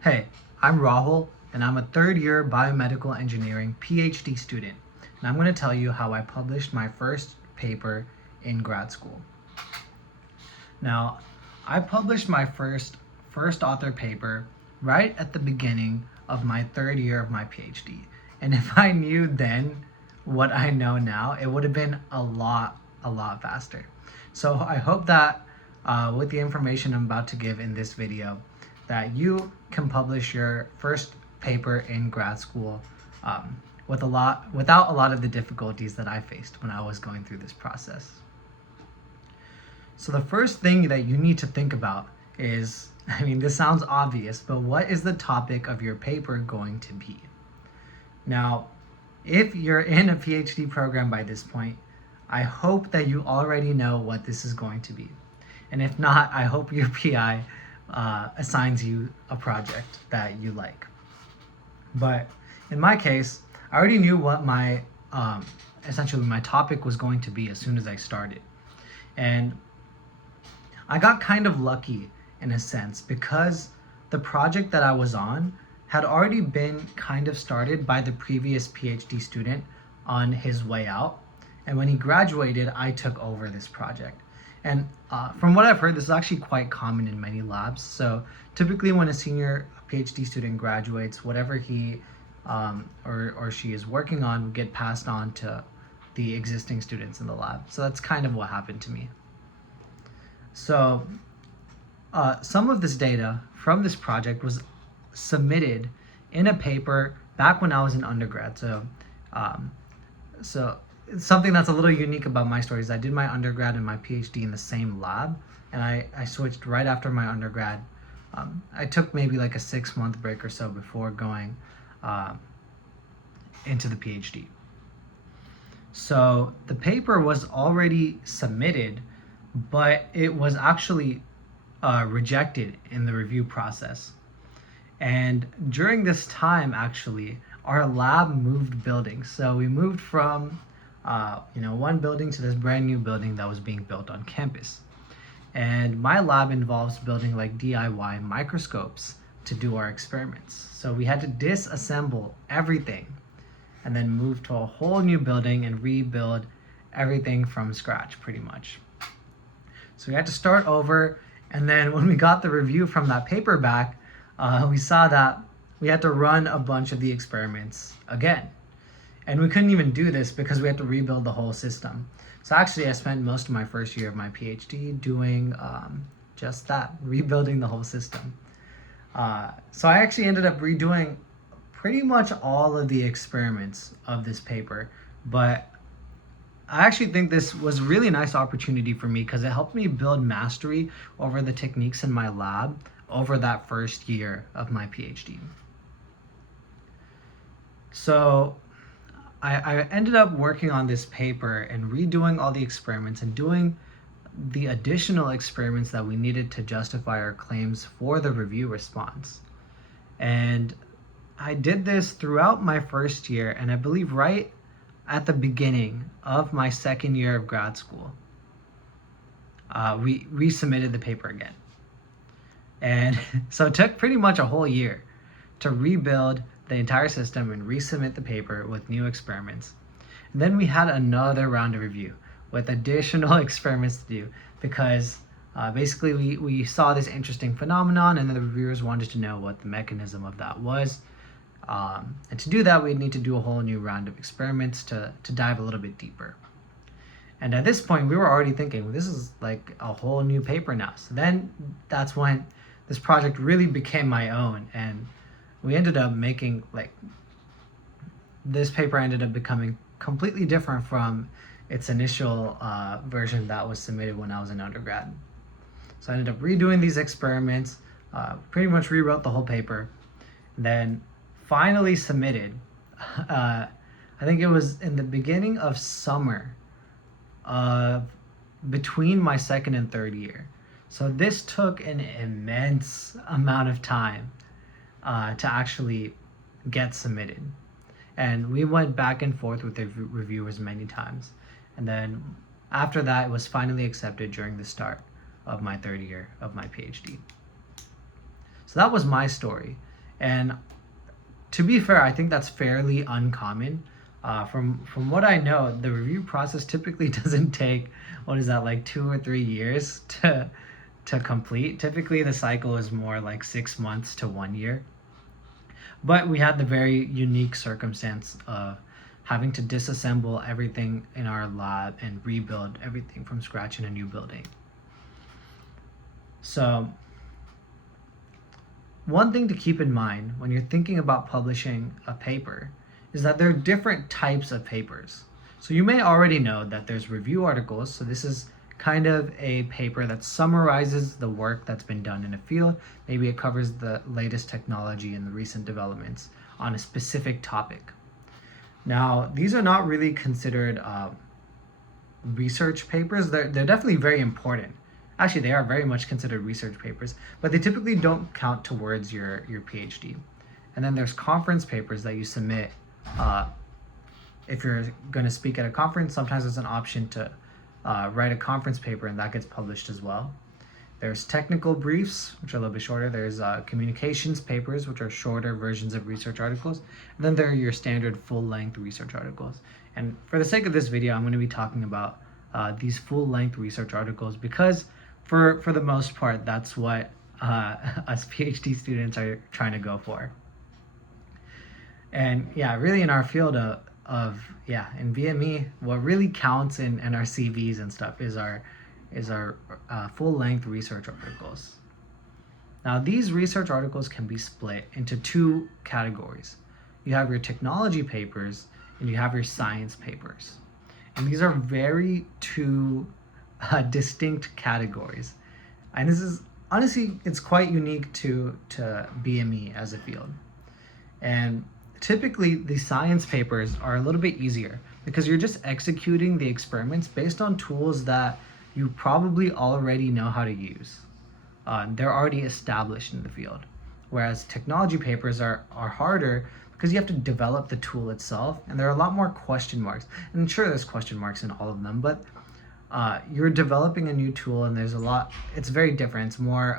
Hey, I'm Rahul, and I'm a third year biomedical engineering PhD student. And I'm going to tell you how I published my first paper in grad school. Now, I published my first author paper right at the beginning of my third year of my PhD. And if I knew then what I know now, it would have been a lot faster. So I hope that with the information I'm about to give in this video, that you can publish your first paper in grad school without a lot of the difficulties that I faced when I was going through this process. So the first thing that you need to think about is, this sounds obvious, but what is the topic of your paper going to be? Now, if you're in a PhD program by this point, I hope that you already know what this is going to be. And if not, I hope your PI assigns you a project that you like. But in my case, I already knew what essentially my topic was going to be as soon as I started. And I got kind of lucky in a sense because the project that I was on had already been kind of started by the previous PhD student on his way out. And when he graduated, I took over this project. And from what I've heard, this is actually quite common in many labs. So typically when a senior PhD student graduates, whatever he or she is working on will get passed on to the existing students in the lab. So that's kind of what happened to me. So some of this data from this project was submitted in a paper back when I was in undergrad. So something that's a little unique about my story is I did my undergrad and my PhD in the same lab, and I switched right after my undergrad. I took maybe like a 6-month break or so before going into the PhD. So the paper was already submitted, but it was actually rejected in the review process. And during this time, actually, our lab moved buildings. So we moved from one building to this brand new building that was being built on campus. And my lab involves building like DIY microscopes to do our experiments. So we had to disassemble everything and then move to a whole new building and rebuild everything from scratch pretty much. So we had to start over, and then when we got the review from that paper back, we saw that we had to run a bunch of the experiments again. And we couldn't even do this because we had to rebuild the whole system. So actually I spent most of my first year of my PhD doing just that, rebuilding the whole system. So I actually ended up redoing pretty much all of the experiments of this paper, but I actually think this was a really nice opportunity for me because it helped me build mastery over the techniques in my lab over that first year of my PhD. So I ended up working on this paper and redoing all the experiments and doing the additional experiments that we needed to justify our claims for the review response. And I did this throughout my first year, and I believe right at the beginning of my second year of grad school, we resubmitted the paper again. And so it took pretty much a whole year to rebuild the entire system and resubmit the paper with new experiments. And then we had another round of review with additional experiments to do because basically we saw this interesting phenomenon, and the reviewers wanted to know what the mechanism of that was. And to do that, we'd need to do a whole new round of experiments to dive a little bit deeper. And at this point, we were already thinking, well, this is like a whole new paper now. So then that's when this project really became my own, and we ended up making this paper ended up becoming completely different from its initial version that was submitted when I was in undergrad. So I ended up redoing these experiments, pretty much rewrote the whole paper, then finally submitted. I think it was in the beginning of summer between my second and third year. So this took an immense amount of time to actually get submitted. And we went back and forth with the reviewers many times. And then after that, it was finally accepted during the start of my third year of my PhD. So that was my story. And to be fair, I think that's fairly uncommon. From what I know, the review process typically doesn't take, what is that, like 2 or 3 years to complete. Typically, the cycle is more like 6 months to 1 year. But we had the very unique circumstance of having to disassemble everything in our lab and rebuild everything from scratch in a new building. So one thing to keep in mind when you're thinking about publishing a paper is that there are different types of papers. So you may already know that there's review articles. So this is kind of a paper that summarizes the work that's been done in a field. Maybe it covers the latest technology and the recent developments on a specific topic. Now, these are not really considered research papers. They're definitely very important. Actually, they are very much considered research papers, but they typically don't count towards your PhD. And then there's conference papers that you submit. If you're going to speak at a conference, sometimes there's an option to write a conference paper, and that gets published as well. There's technical briefs, which are a little bit shorter. There's communications papers, which are shorter versions of research articles. And then there are your standard full-length research articles. And for the sake of this video, I'm going to be talking about these full-length research articles because for the most part, that's what us PhD students are trying to go for. And yeah, really in our field in VME, what really counts in our CVs and stuff is our full-length research articles. Now, these research articles can be split into two categories. You have your technology papers and you have your science papers. And these are very two distinct categories. And this is, honestly, it's quite unique to BME as a field. And typically, the science papers are a little bit easier because you're just executing the experiments based on tools that you probably already know how to use. They're already established in the field. Whereas technology papers are harder because you have to develop the tool itself, and there are a lot more question marks. And sure, there's question marks in all of them, but you're developing a new tool, and there's a lot. It's very different. It's more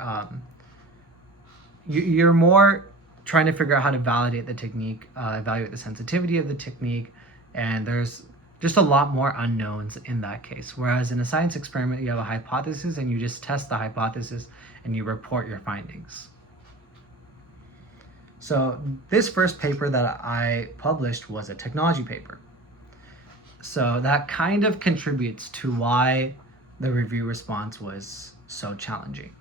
you're more trying to figure out how to validate the technique, evaluate the sensitivity of the technique, and there's just a lot more unknowns in that case. Whereas in a science experiment, you have a hypothesis and you just test the hypothesis and you report your findings. So this first paper that I published was a technology paper. So that kind of contributes to why the review response was so challenging.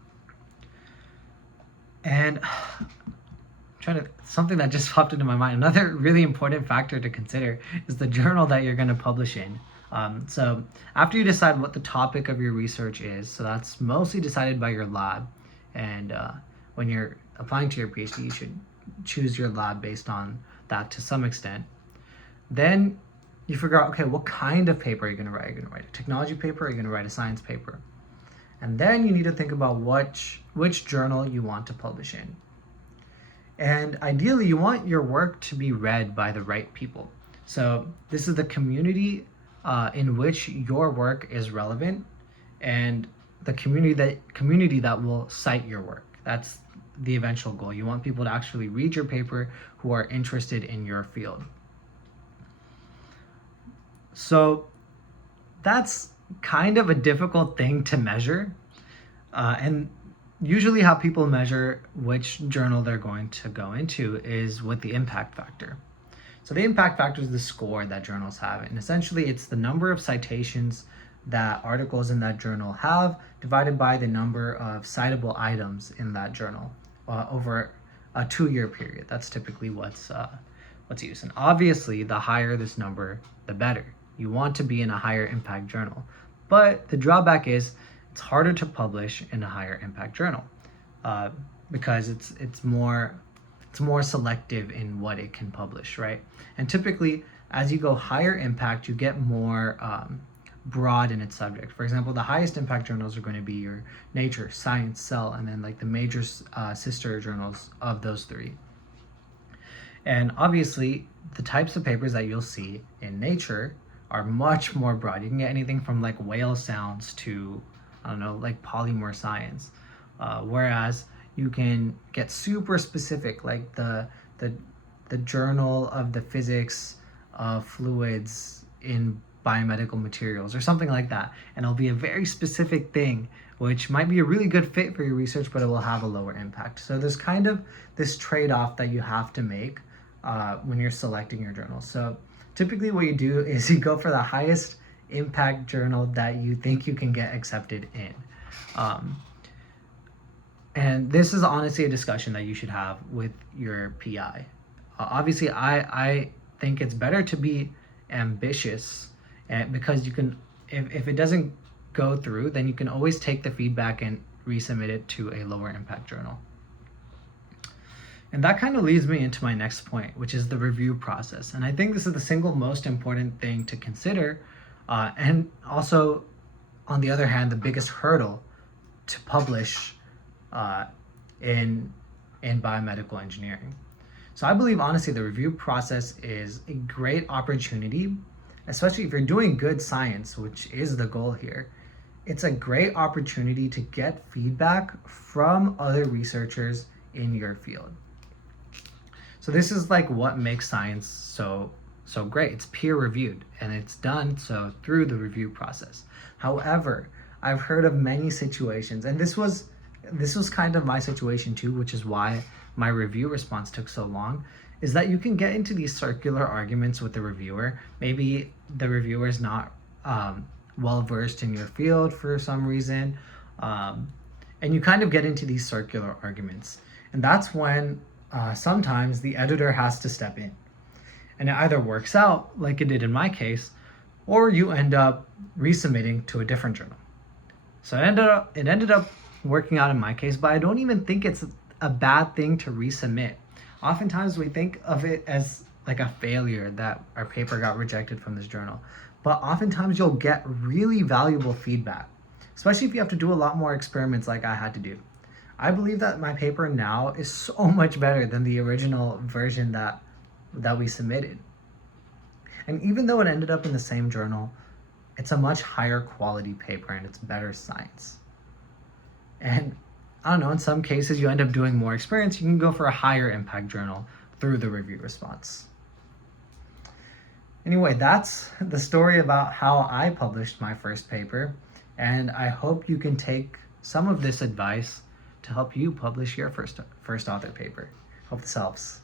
And something that just popped into my mind. Another really important factor to consider is the journal that you're going to publish in. So after you decide what the topic of your research is, so that's mostly decided by your lab. And when you're applying to your PhD, you should choose your lab based on that to some extent. Then you figure out, okay, what kind of paper are you going to write? Are you going to write a technology paper? Are you going to write a science paper? And then you need to think about which journal you want to publish in. And ideally, you want your work to be read by the right people. So this is the community in which your work is relevant, and the community that will cite your work. That's the eventual goal. You want people to actually read your paper who are interested in your field. So that's kind of a difficult thing to measure. And usually how people measure which journal they're going to go into is with the impact factor. So the impact factor is the score that journals have. And essentially it's the number of citations that articles in that journal have divided by the number of citable items in that journal over a 2-year period. That's typically what's used. And obviously the higher this number, the better. You want to be in a higher impact journal. But the drawback is it's harder to publish in a higher impact journal because it's more selective in what it can publish, right? And typically, as you go higher impact, you get more broad in its subject. For example, the highest impact journals are going to be your Nature, Science, Cell, and then like the major sister journals of those three. And obviously, the types of papers that you'll see in Nature are much more broad. You can get anything from like whale sounds to, I don't know, like polymer science. Whereas You can get super specific, like the Journal of the Physics of Fluids in Biomedical Materials or something like that. And it'll be a very specific thing, which might be a really good fit for your research, but it will have a lower impact. So there's kind of this trade-off that you have to make when you're selecting your journal. So typically what you do is you go for the highest impact journal that you think you can get accepted in. And this is honestly a discussion that you should have with your PI. Obviously, I think it's better to be ambitious, and because you can, if it doesn't go through, then you can always take the feedback and resubmit it to a lower impact journal. And that kind of leads me into my next point, which is the review process. And I think this is the single most important thing to consider, and also, on the other hand, the biggest hurdle to publish in biomedical engineering. So I believe, honestly, the review process is a great opportunity, especially if you're doing good science, which is the goal here. It's a great opportunity to get feedback from other researchers in your field. So this is like what makes science so great. It's peer reviewed, and it's done so through the review process. However, I've heard of many situations, and this was kind of my situation too, which is why my review response took so long, is that you can get into these circular arguments with the reviewer. Maybe the reviewer is not well versed in your field for some reason, and you kind of get into these circular arguments. And that's when sometimes the editor has to step in. And it either works out, like it did in my case, or you end up resubmitting to a different journal. So it ended up working out in my case, but I don't even think it's a bad thing to resubmit. Oftentimes we think of it as like a failure that our paper got rejected from this journal, but oftentimes you'll get really valuable feedback, especially if you have to do a lot more experiments like I had to do. I believe that my paper now is so much better than the original version that we submitted. And even though it ended up in the same journal, it's a much higher quality paper and it's better science. And I don't know, in some cases you end up doing more experience, you can go for a higher impact journal through the review response. Anyway, that's the story about how I published my first paper, and I hope you can take some of this advice to help you publish your first author paper. Hope this helps.